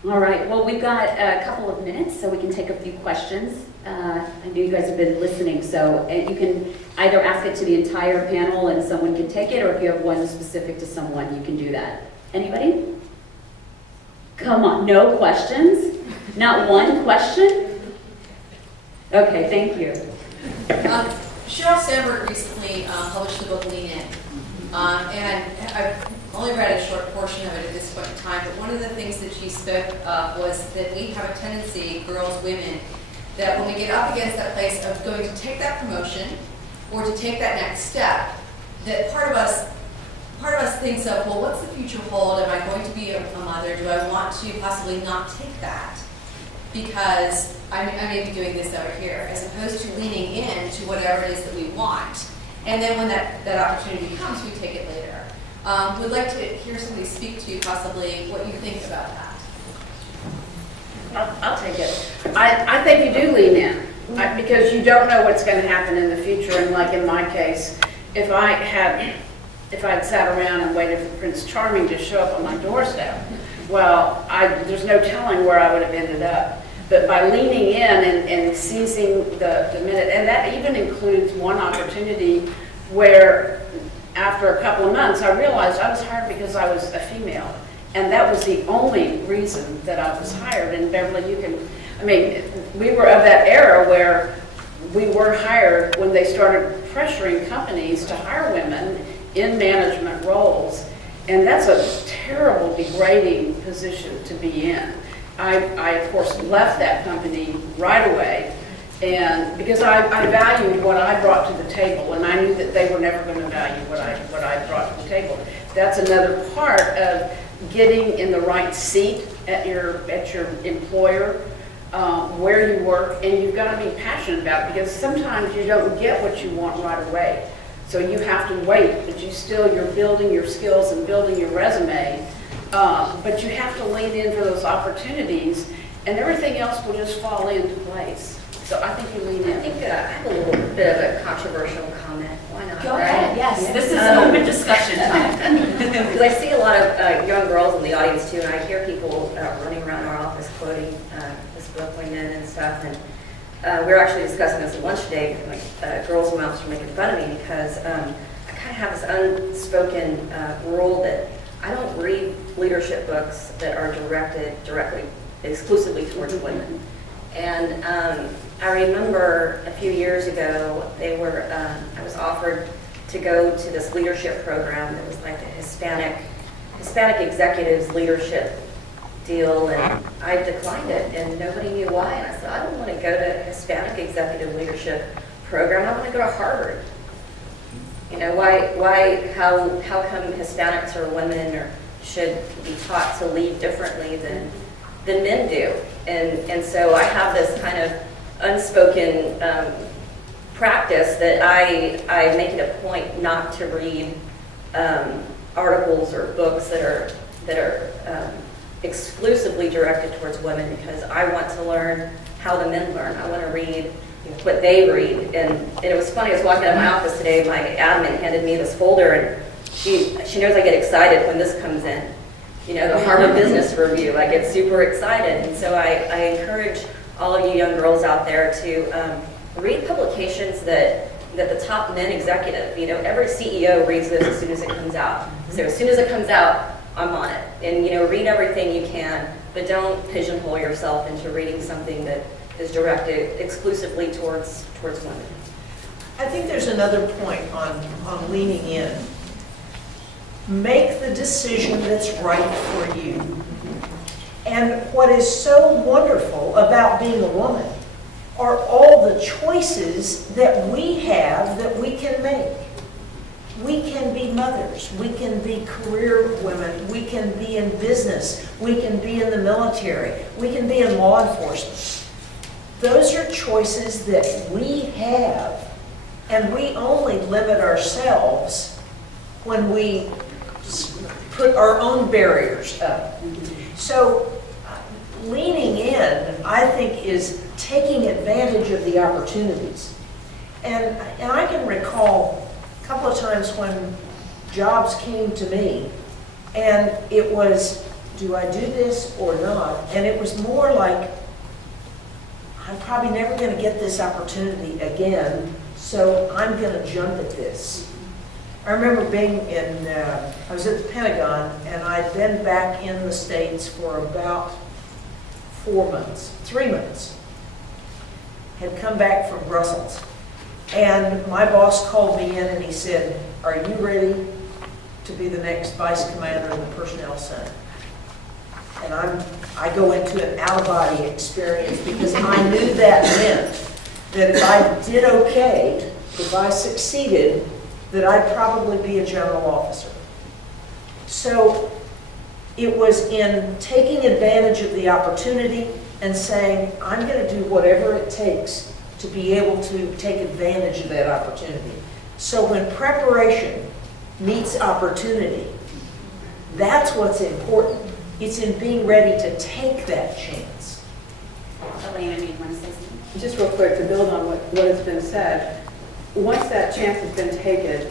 All right, well, we've got a couple of minutes, so we can take a few questions. I know you guys have been listening, so you can either ask it to the entire panel and someone can take it, or if you have one specific to someone, you can do that. Anybody? Come on, no questions? Not one question? Okay, thank you. Sheryl Sandberg recently published the book Lean In. And I've only read a short portion of it at this point in time, but one of the things that she spoke of was that we have a tendency, girls, women, that when we get up against that place of going to take that promotion or to take that next step, that part of us thinks of, well, what's the future hold? Am I going to be a mother? Do I want to possibly not take that? Because I may be doing this over here, as opposed to leaning in to whatever it is that we want. And then when that opportunity comes, we take it later. We'd like to hear somebody speak to possibly what you think about that. I'll take it. I think you do lean in, because you don't know what's going to happen in the future. And like in my case, if I'd sat around and waited for Prince Charming to show up on my doorstep, well, there's no telling where I would have ended up. But by leaning in and seizing the minute, and that even includes one opportunity where after a couple of months, I realized I was hired because I was a female. And that was the only reason that I was hired. And Beverly, we were of that era where we were hired when they started pressuring companies to hire women in management roles. And that's a terrible, degrading position to be in. I of course, left that company right away, and because I valued what I brought to the table, and I knew that they were never going to value what I brought to the table. That's another part of getting in the right seat at your employer, where you work, and you've got to be passionate about it, because sometimes you don't get what you want right away. So you have to wait, but you're building your skills and building your resume, but you have to lean in for those opportunities, and everything else will just fall into place. So I think you lean in. I think I have a little bit of a controversial comment. Why not? Go right? ahead, yes. Yeah. This is open discussion time. Because I see a lot of young girls in the audience too, and I hear people running around our office quoting this book, Women and stuff. And we were actually discussing this at lunch today. Like girls' moms were making fun of me because I kind of have this unspoken rule that I don't read leadership books that are directly, exclusively towards women. And I remember a few years ago, I was offered to go to this leadership program that was like a Hispanic executives leadership deal, and I declined it, and nobody knew why. And I said, I don't want to go to a Hispanic executive leadership program. I want to go to Harvard. You know, how come Hispanics or women should be taught to lead differently than men do? And so I have this kind of unspoken practice that I make it a point not to read articles or books that are exclusively directed towards women, because I want to learn how the men learn. I want to read what they read. And it was funny, I was walking out of my office today, my admin handed me this folder, and she knows I get excited when this comes in. You know, the Harvard Business Review, I get super excited. And so I encourage all of you young girls out there to read publications that the top men executive, you know, every CEO reads this as soon as it comes out. So as soon as it comes out, I'm on it. And, you know, read everything you can, but don't pigeonhole yourself into reading something that is directed exclusively towards women. I think there's another point on leaning in. Make the decision that's right for you. And what is so wonderful about being a woman are all the choices that we have that we can make. We can be mothers, we can be career women, we can be in business, we can be in the military, we can be in law enforcement. Those are choices that we have, and we only limit ourselves when we put our own barriers up. So leaning in, I think, is taking advantage of the opportunities. And I can recall a couple of times when jobs came to me, and it was, do I do this or not? And it was more like, I'm probably never going to get this opportunity again, so I'm going to jump at this. I remember being I was at the Pentagon, and I'd been back in the States for about 3 months. Had come back from Brussels. And my boss called me in and he said, are you ready to be the next vice commander in the Personnel Center? And I go into an out-of-body experience, because I knew that meant that if I did okay, if I succeeded, that I'd probably be a general officer. So it was in taking advantage of the opportunity and saying, I'm going to do whatever it takes to be able to take advantage of that opportunity. So when preparation meets opportunity, that's what's important. It's in being ready to take that chance. Elaine, do you want to say something? Just real quick, to build on what has been said, once that chance has been taken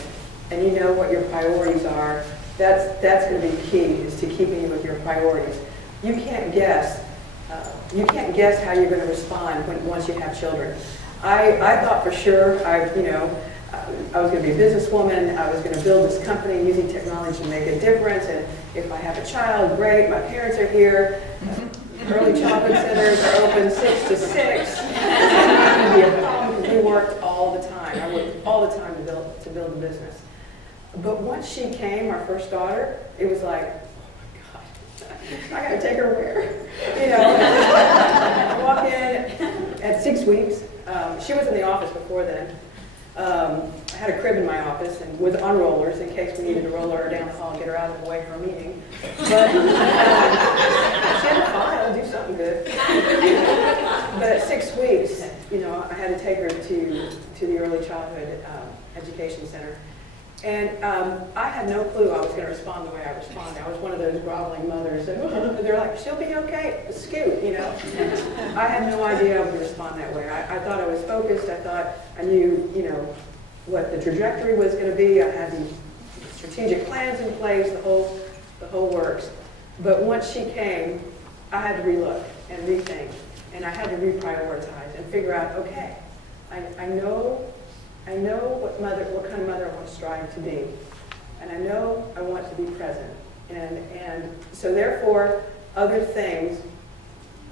and you know what your priorities are, that's going to be key, is to keeping you with your priorities. You can't guess how you're going to respond once you have children. I thought for sure I was going to be a businesswoman. I was going to build this company using technology to make a difference. And if I have a child, great. My parents are here. Early childhood centers are open 6 to 6. It would be a problem because we worked all the time. I worked all the time to build a business. But once she came, our first daughter, it was like, oh my God, I got to take her where? I walk in at 6 weeks. She was in the office before then. I had a crib in my office and with on rollers in case we needed to roll her down the hall and get her out of the way for a meeting. But she had a file, do something good. But at 6 weeks, you know, I had to take her to the early childhood education center. And I had no clue I was going to respond the way I responded. I was one of those groveling mothers that they're like, she'll be okay, scoot, you know. I had no idea I would respond that way. I thought I was focused. I thought I knew, you know, what the trajectory was going to be. I had these strategic plans in place, the whole works. But once she came, I had to relook and rethink, and I had to reprioritize and figure out, okay, I know what kind of mother I want to strive to be. And I know I want to be present. And so therefore, other things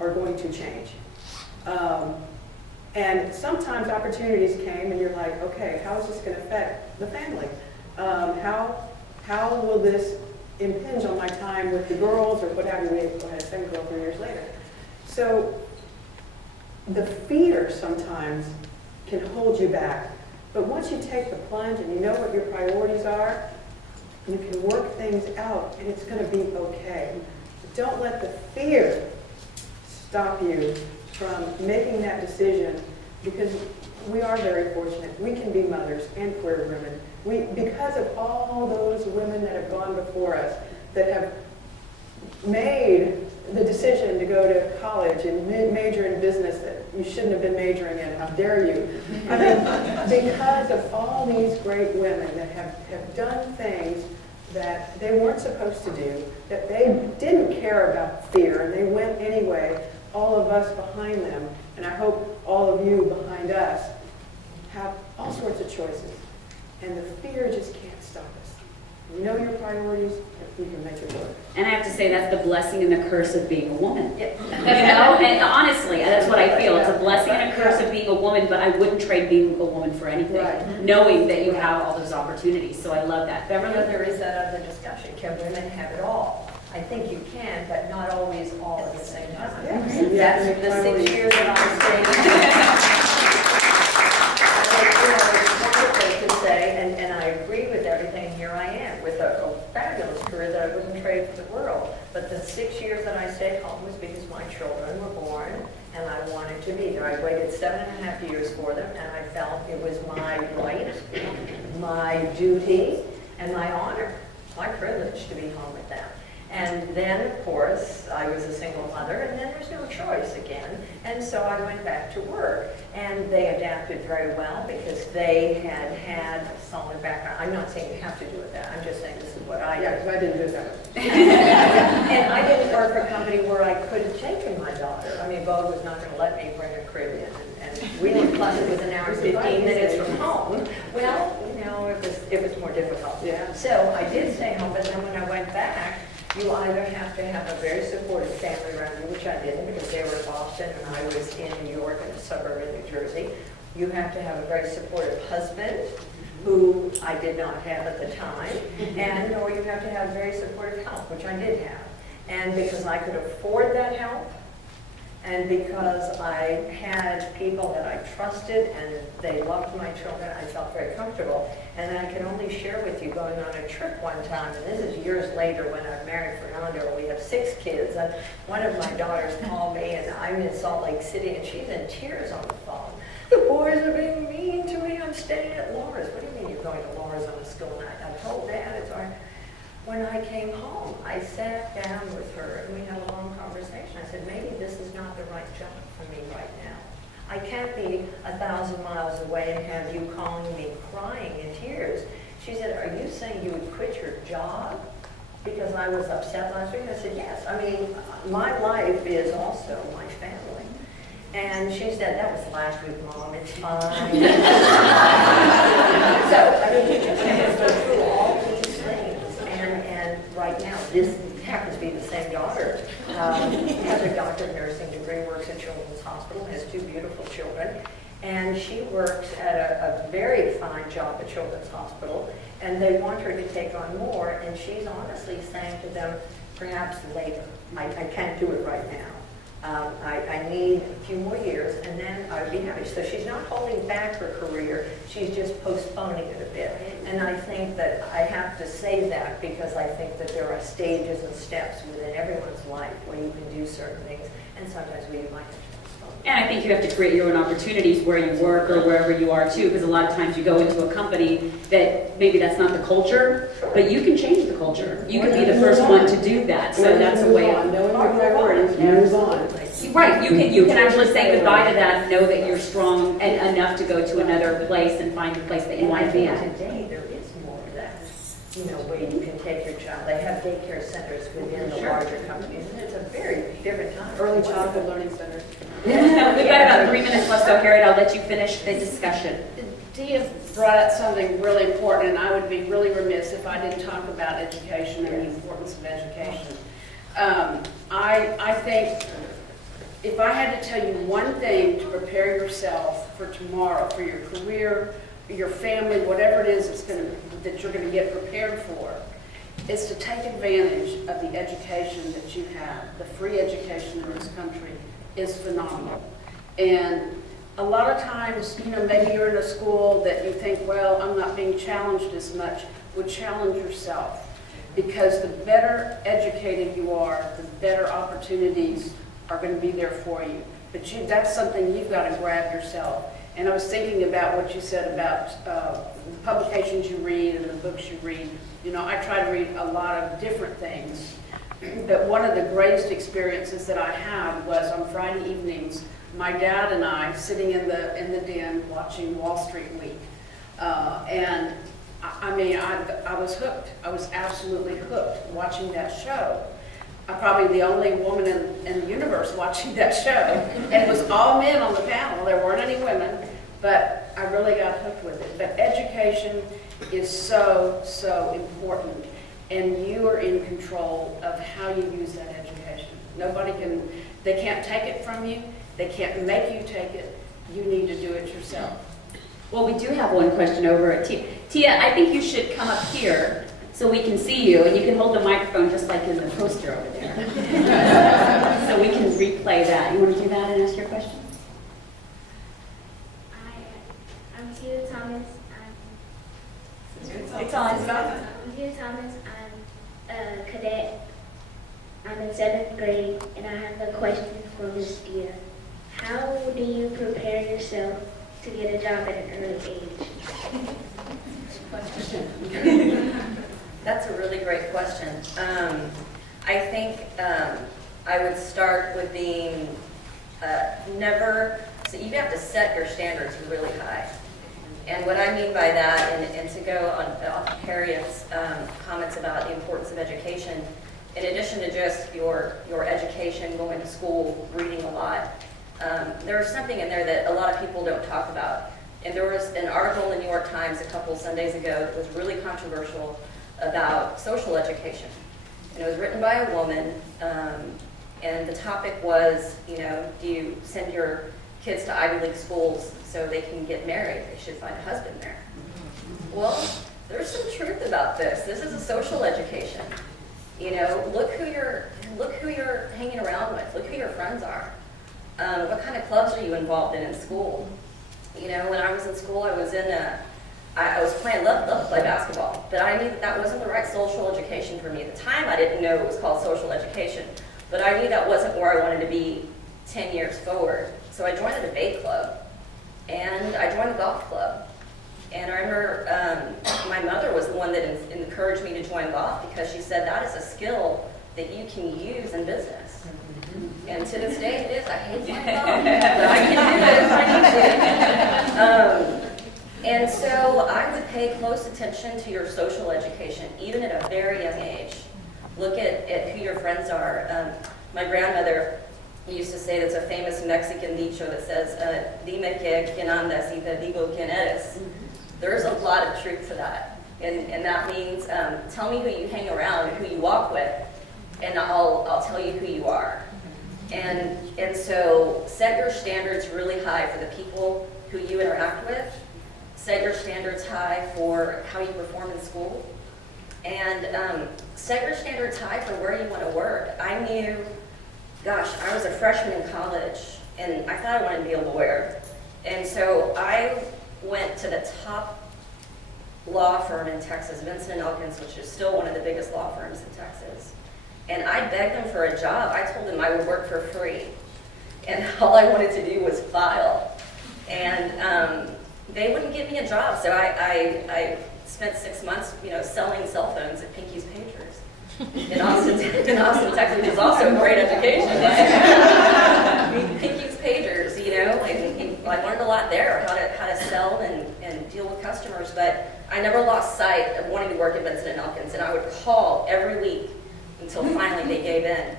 are going to change. And sometimes opportunities came and you're like, okay, how is this going to affect the family? How will this impinge on my time with the girls or what have you? We had a second girl 3 years later. So the fear sometimes can hold you back. But once you take the plunge and you know what your priorities are, you can work things out and it's going to be okay. But don't let the fear stop you from making that decision, because we are very fortunate. We can be mothers and queer women. Because of all those women that have gone before us, that have made the decision to go to college and major in business that you shouldn't have been majoring in, how dare you? I mean, because of all these great women that have done things that they weren't supposed to do, that they didn't care about fear, and they went anyway, all of us behind them, and I hope all of you behind us have all sorts of choices. And the fear just can't stop us. You know your priorities, you can make it work. And I have to say, that's the blessing and the curse of being a woman. You know, and honestly, that's what I feel. It's a blessing and a curse of being a woman, but I wouldn't trade being a woman for anything, knowing that you have all those opportunities. So I love that. Beverly? There is that other discussion. Can women have it all? I think you can, but not always all at the same time. That's the 6 years that I'm staying. And I agree with everything. Here I am with a fabulous career that I wouldn't trade for the world. But the 6 years that I stayed home was because my children were born and I wanted to be there. I waited 7.5 years for them, and I felt it was my right, my duty, and my honor, my privilege to be home with them. And then, of course, I was a single mother, and then there's no choice again. And so I went back to work. And they adapted very well because they had a solid background. I'm not saying you have to do it that. I'm just saying this is what I did. Yeah, because I didn't do that. And I didn't work for a company where I could have taken my daughter. I mean, Bo was not going to let me bring a crib in. And we didn't, plus it was an hour and 15 minutes from home. Well, you know, it was more difficult. Yeah. So I did stay home, but then when I went back, you either have to have a very supportive family around you, which I didn't because they were in Boston and I was in New York in a suburb in New Jersey. You have to have a very supportive husband, who I did not have at the time, or you have to have very supportive help, which I did have. And because I could afford that help, and because I had people that I trusted and they loved my children, I felt very comfortable. And I can only share with you going on a trip one time, and this is years later when I'm married Fernando, and we have 6 kids. And one of my daughters called me, and I'm in Salt Lake City, and she's in tears on the phone. The boys are being mean to me. I'm staying at Laura's. What do you mean you're going to Laura's on a school night? I told Dad it's our. When I came home, I sat down with her and we had a long conversation. I said, maybe this is not the right job for me right now. I can't be 1,000 miles away and have you calling me crying in tears. She said, are you saying you would quit your job because I was upset last week? I said, yes. I mean, my life is also my family. And she said, that was last week, Mom, it's fine. So, I mean, you just have to go through all these things. And right now, this happens to be the same daughter. Has a doctorate of nursing degree, works at Children's Hospital, has 2 beautiful children. And she works at a very fine job at Children's Hospital. And they want her to take on more. And she's honestly saying to them, perhaps later. I can't do it right now. I need a few more years, and then I would be happy. So she's not holding back her career, she's just postponing it a bit. And I think that I have to say that because I think that there are stages and steps within everyone's life where you can do certain things, and sometimes we might have to postpone. And I think you have to create your own opportunities where you work or wherever you are too, because a lot of times you go into a company that maybe that's not the culture, but you can change the culture. You can be the first one to do that. So that's a way of knowing your priorities, move on. Right, you can actually say goodbye to that and know that you're strong and enough to go to another place and find the place that you want to be at. Today, there is more of that, where you can take your child. They have daycare centers within the larger companies, and it's a very different time. Early childhood learning centers. We've got about 3 minutes left, so Harriet, I'll let you finish the discussion. Tia brought up something really important, and I would be really remiss if I didn't talk about education and the importance of education. I think if I had to tell you one thing to prepare yourself for tomorrow, for your career, your family, whatever it is that you're going to get prepared for, is to take advantage of the education that you have. The free education in this country is phenomenal. And a lot of times, maybe you're in a school that you think, well, I'm not being challenged as much. Would challenge yourself. Because the better educated you are, the better opportunities are going to be there for you. But that's something you've got to grab yourself. And I was thinking about what you said about the publications you read and the books you read. I try to read a lot of different things. But one of the greatest experiences that I had was on Friday evenings, my dad and I sitting in the den watching Wall Street Week. And I was hooked. I was absolutely hooked watching that show. I'm probably the only woman in the universe watching that show. And it was all men on the panel. There weren't any women, but I really got hooked with it. But education is so, so important. And you are in control of how you use that education. They can't take it from you. They can't make you take it. You need to do it yourself. Well, we do have one question over at Tia. Tia, I think you should come up here so we can see you, and you can hold the microphone just like in the poster over there. So we can replay that. You want to do that and ask your question? I'm Tia Thomas. It's on. I'm Tia Thomas. I'm a cadet. I'm in 7th grade, and I have a question for Ms. Tia. How do you prepare yourself to get a job at an early age? That's a really great question. I think I would start with being so you have to set your standards really high. And what I mean by that, and to go off of Harriet's comments about the importance of education, in addition to just your education, going to school, reading a lot, there was something in there that a lot of people don't talk about. And there was an article in the New York Times a couple Sundays ago that was really controversial about social education. And it was written by a woman, and the topic was, do you send your kids to Ivy League schools so they can get married? They should find a husband there. Well, there's some truth about this. This is a social education. Look who you're hanging around with. Look who your friends are. What kind of clubs are you involved in school? When I was in school, I was loved to play basketball, but I knew that wasn't the right social education for me. At the time, I didn't know it was called social education, but I knew that wasn't where I wanted to be 10 years forward. So I joined a debate club, and I joined the golf club. And I remember my mother was the one that encouraged me to join golf because she said that is a skill that you can use in business. And to this day it is. I hate playing golf, but I can do it if I need to. And so I would pay close attention to your social education, even at a very young age. Look at who your friends are. My grandmother used to say, that's a famous Mexican dicho that says, dime que quien andas y te digo quien eres. There's a lot of truth to that. And that means, tell me who you hang around and who you walk with, and I'll tell you who you are. And so set your standards really high for the people who you interact with. Set your standards high for how you perform in school. And set your standards high for where you want to work. I knew gosh, I was a freshman in college, and I thought I wanted to be a lawyer. And so I went to the top law firm in Texas, Vincent & Elkins, which is still one of the biggest law firms in Texas. And I begged them for a job. I told them I would work for free. And all I wanted to do was file. And they wouldn't give me a job. So I spent 6 months, selling cell phones at Pinky's Pagers in Austin, Texas, which is also a great education. Pinky's Pagers, and I learned a lot there, how to sell and deal with customers. But I never lost sight of wanting to work at Vincent & Elkins, and I would call every week until finally they gave in.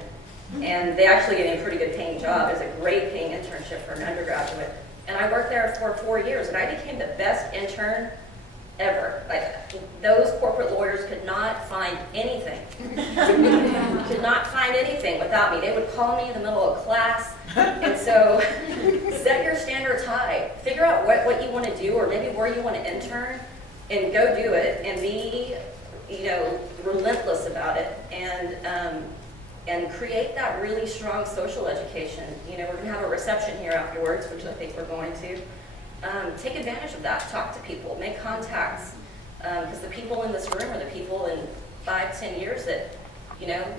And they actually gave me a pretty good paying job. It was a great paying internship for an undergraduate. And I worked there for 4 years, and I became the best intern ever. Like, those corporate lawyers could not find anything. Could not find anything without me. They would call me in the middle of class. And so set your standards high. Figure out what you want to do, or maybe where you want to intern, and go do it, and be relentless about it, and create that really strong social education. We're going to have a reception here afterwards, which I think we're going to. Take advantage of that. Talk to people. Make contacts. Because the people in this room are the people in 5-10 years that,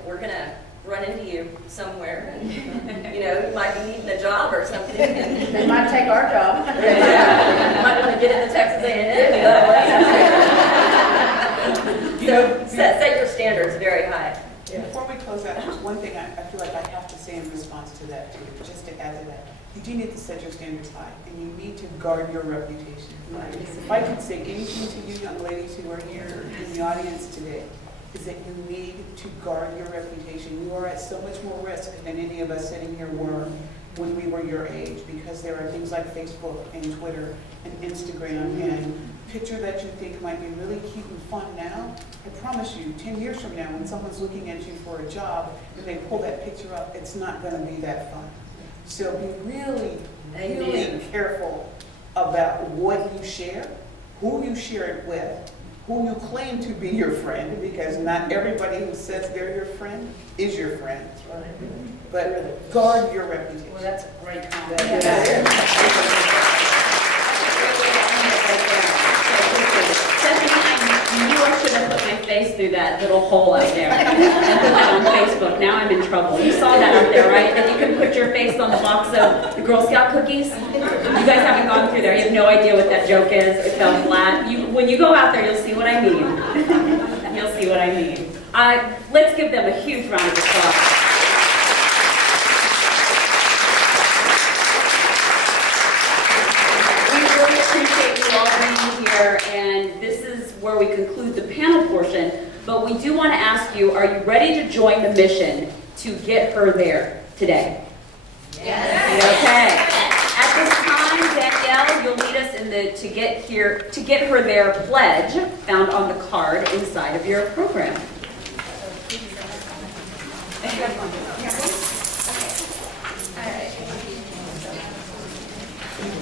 we're going to run into you somewhere. And, you might be needing a job or something. And They might take our job. Yeah. You might want to get into Texas A&M. So set your standards very high. Before we close out, there's one thing I feel like I have to say in response to that, too, just to add to that. You do need to set your standards high, and you need to guard your reputation. If I could say anything to you young ladies who are here in the audience today, is that you need to guard your reputation. You are at so much more risk than any of us sitting here were when we were your age, because there are things like Facebook and Twitter and Instagram and picture that you think might be really cute and fun now. I promise you, 10 years from now, when someone's looking at you for a job and they pull that picture up, it's not going to be that fun. So be really, really careful about what you share, who you share it with, who you claim to be your friend, because not everybody who says they're your friend is your friend. But guard your reputation. Well, that's a great comment. I knew I should have put my face through that little hole out there and put that on Facebook. Now I'm in trouble. You saw that out there, right? That you can put your face on the box of the Girl Scout cookies. You guys haven't gone through there. You have no idea what that joke is. It fell flat. When you go out there, you'll see what I mean. You'll see what I mean. Let's give them a huge round of applause. And this is where we conclude the panel portion, but we do want to ask you, are you ready to join the mission to get her there today? Yes. Okay. At this time, Danielle, you'll lead us in the to get her there pledge found on the card inside of your program.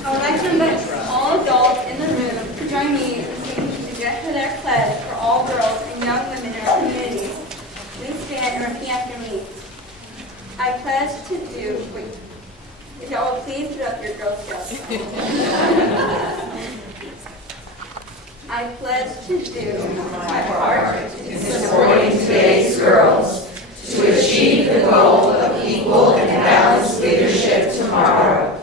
I would like to invite all adults in the room to join me in singing the ToGetHerThere pledge for all girls and young women in our community. Please stand and repeat after me. I pledge to do, if y'all will please put up your Girl Scouts. I pledge to do my part in supporting today's girls to achieve the goal of equal and balanced leadership tomorrow.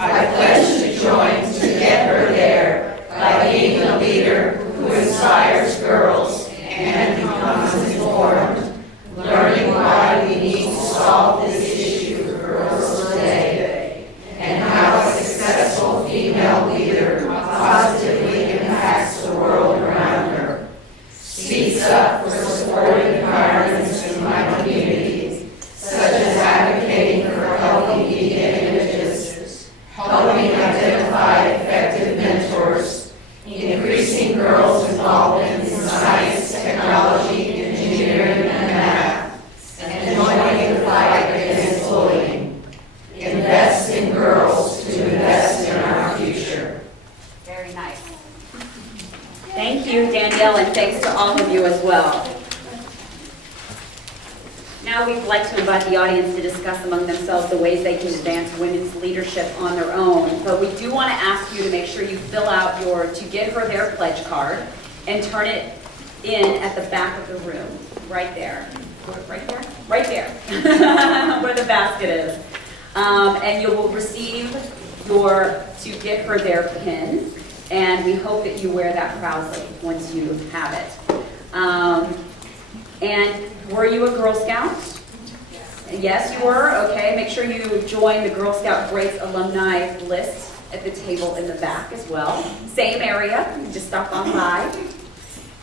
I pledge to join ToGetHerThere by being a leader who inspires girls and becomes informed, learning why we need to solve this issue for girls today, and how a successful female leader positively impacts the world around her. Speaks up for supportive environments in my community, such as advocating for healthy media images, helping identify effective mentors, increasing girls' involvement in science, technology, engineering, and math, and joining the fight against bullying. Invest in girls to invest in our future. Very nice. Thank you, Danielle, and thanks to all of you as well. Now, now we'd like to invite the audience to discuss among themselves the ways they can advance women's leadership on their own. But we do want to ask you to make sure you fill out your To Get Her There pledge card and turn it in at the back of the room, right there. Right there? Right there, where the basket is. And you will receive your To Get Her There pin, and we hope that you wear that proudly once you have it. And were you a Girl Scout? Yes, you were? Okay, make sure you join the Girl Scout Greats alumni list at the table in the back as well. Same area, you just stop on by.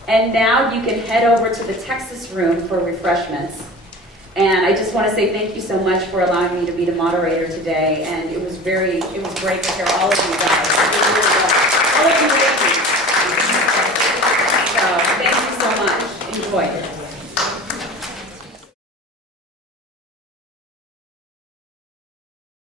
And now you can head over to the Texas room for refreshments. And I just want to say thank you so much for allowing me to be the moderator today. And it was great to hear all of you guys. It really was.